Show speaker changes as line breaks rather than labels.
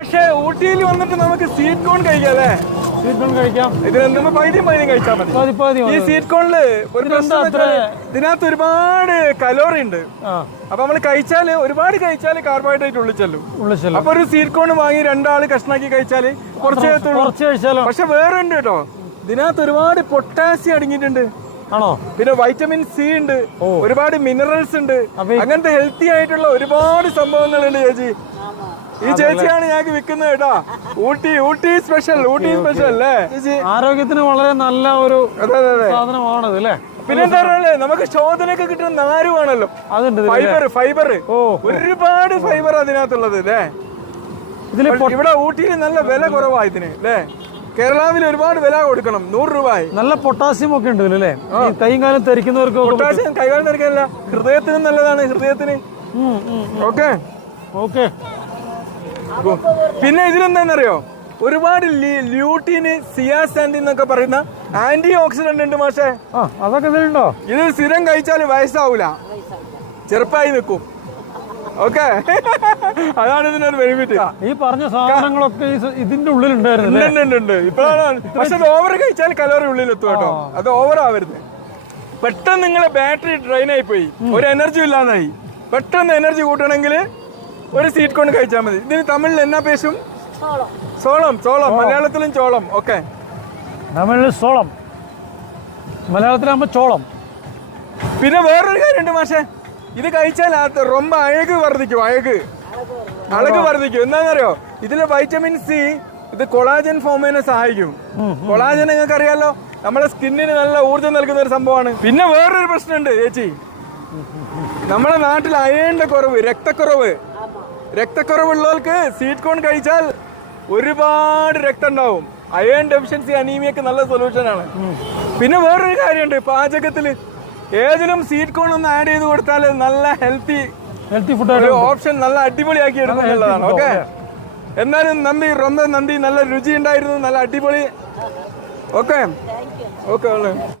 പക്ഷേ ഊട്ടിയിൽ വന്നിട്ട് നമുക്ക് സീറ്റ് കോൺ കഴിക്കാം അല്ലേ
കോൺ കഴിക്കാം.
ഇതിന് നമ്മൾ പൈതിയും പൈതിയും കഴിച്ചാൽ മതി.
പതി
ഈ സീറ്റ് കോണിൽ ഒരു പ്രശ്നം ഇതിനകത്ത് ഒരുപാട് കലോറി ഉണ്ട്. അപ്പൊ നമ്മൾ കഴിച്ചാൽ ഒരുപാട് കഴിച്ചാൽ കാർബോഹൈഡ്രേറ്റ് ഉള്ളിച്ചല്ലോ ചെല്ലും. അപ്പൊ ഒരു സീറ്റ് കോൺ വാങ്ങി രണ്ടാൾ കഷ്ണാക്കി കഴിച്ചാൽ കുറച്ചേ പക്ഷെ വേറെ ഉണ്ട് കേട്ടോ. ഇതിനകത്ത് ഒരുപാട് പൊട്ടാസ്യം അടങ്ങിയിട്ടുണ്ട്.
ആണോ?
പിന്നെ വൈറ്റമിൻ സി ഉണ്ട്. ഒരുപാട് മിനറൽസ് ഉണ്ട്. അങ്ങനത്തെ ഹെൽത്തി ആയിട്ടുള്ള ഒരുപാട് സംഭവങ്ങളുണ്ട് ചേച്ചി. ഈ ചേച്ചിയാണ് ഞങ്ങൾക്ക് വിൽക്കുന്നത് കേട്ടോ. ഊട്ടി ഊട്ടി സ്പെഷ്യൽ ഊട്ടി സ്പെഷ്യൽ അല്ലേ? ചേച്ചി
ആരോഗ്യത്തിന് വളരെ നല്ല ഒരു സാധനമാണത് അല്ലേ?
പിന്നെ എന്താ പറയുക നമുക്ക് ശോധനയൊക്കെ കിട്ടുന്ന നാരുവാണല്ലോ
അതുണ്ട്
ഫൈബർ ഫൈബർ
ഓ.
ഒരുപാട് ഫൈബർ അതിനകത്തുള്ളത് അല്ലേ
ഇതിൽ പൊ-
ഇവിടെ ഊട്ടിയിൽ നല്ല വില കുറവാ ഇതിന് അല്ലേ കേരളാവിൽ ഒരുപാട് വില കൊടുക്കണം നൂറ് രൂപ
നല്ല പൊട്ടാസ്യം ഒക്കെ ഉണ്ട് അല്ലേ? കൈയും കാലം തെരിക്കുന്നവർക്ക്
പൊട്ടാസ്യം കൈകാലം നിൽക്കാനില്ല ഹൃദയത്തിന് നല്ലതാണ് ഹൃദയത്തിന്. ഓക്കെ
ഓക്കെ
പിന്നെ ഇതിലെന്താണെന്നറിയോ ഒരുപാട് ലൂട്ടീന് ല്യൂട്ടീന് സിയാസാൻഡിൻ എന്നൊക്കെ പറയുന്ന ആന്റി ഓക്സിഡന്റ് ഉണ്ട് മാഷേ
അതൊക്കെ ഇതിലുണ്ടോ?
ഇത് സ്ഥിരം കഴിച്ചാൽ വയസ്സാവൂല. ചെറുപ്പമായി നിൽക്കും ഓക്കെ? അതാണ് ഇതിനൊരു ബെനിഫിറ്റ്
ഈ പറഞ്ഞ സാധനങ്ങളൊക്കെ ഇതിന്റെ ഉള്ളിലുണ്ടായിരുന്നു
ഇപ്പോഴാണ്. പക്ഷെ ഓവർ കഴിച്ചാൽ കലോറി ഉള്ളിൽ എത്തും കേട്ടോ അത് ഓവർ ആവരുത്. പെട്ടെന്ന് നിങ്ങളെ ബാറ്ററി ഡ്രെയിൻ ആയി പോയി. ഒരു എനർജി ഇല്ലാതായി. പെട്ടെന്ന് എനർജി കൂട്ടണമെങ്കിൽ ഒരു സീറ്റ് കൊണ്ട് കഴിച്ചാൽ മതി. ഇതിന് തമിഴിൽ എന്നാ പേശും? സോളം സോളം മലയാളത്തിലും ചോളം. ഓക്കെ.
തമിഴിൽ സോളം. മലയാളത്തിലാകുമ്പോൾ ചോളം.
പിന്നെ വേറൊരു കാര്യമുണ്ട് മാഷേ. ഇത് കഴിച്ചാൽ റൊമ്പ അഴക് വർദ്ധിക്കും അഴക്. അഴക് വർദ്ധിക്കും. എന്താണെന്നറിയോ? ഇതിലെ വൈറ്റമിൻ സി ഇത് കൊളാജൻ ഫോമിനെ സഹായിക്കും. കൊളാജൻ നിങ്ങൾക്ക് അറിയാലോ? നമ്മുടെ സ്കിന്നിന് നല്ല ഊർജം നൽകുന്ന ഒരു സംഭവമാണ്. പിന്നെ വേറൊരു പ്രശ്നമുണ്ട് ചേച്ചി. നമ്മുടെ നാട്ടിൽ അയേണ്ട കുറവ് രക്തക്കുറവ്. രക്തക്കുറവുള്ളവർക്ക് സീറ്റ് കോൺ കഴിച്ചാൽ ഒരുപാട് രക്തം ഉണ്ടാവും. അയേൺ ഡെഫിഷ്യൻസി അനീമിയക്ക് നല്ല സൊല്യൂഷൻ ആണ്. പിന്നെ വേറൊരു കാര്യമുണ്ട്. പാചകത്തിൽ ഏതിലും സീറ്റ് കോൺ ഒന്ന് ആഡ് ചെയ്ത് കൊടുത്താൽ നല്ല ഹെൽത്തി
ഹെൽത്തി ഫുഡ്
ഓപ്ഷൻ നല്ല അടിപൊളിയാക്കി എടുക്കുന്നുള്ളതാണ് ഓക്കെ എന്നാലും നന്ദി റൊന്ത നന്ദി. നല്ല രുചി ഉണ്ടായിരുന്നു. നല്ല അടിപൊളി. Okay okay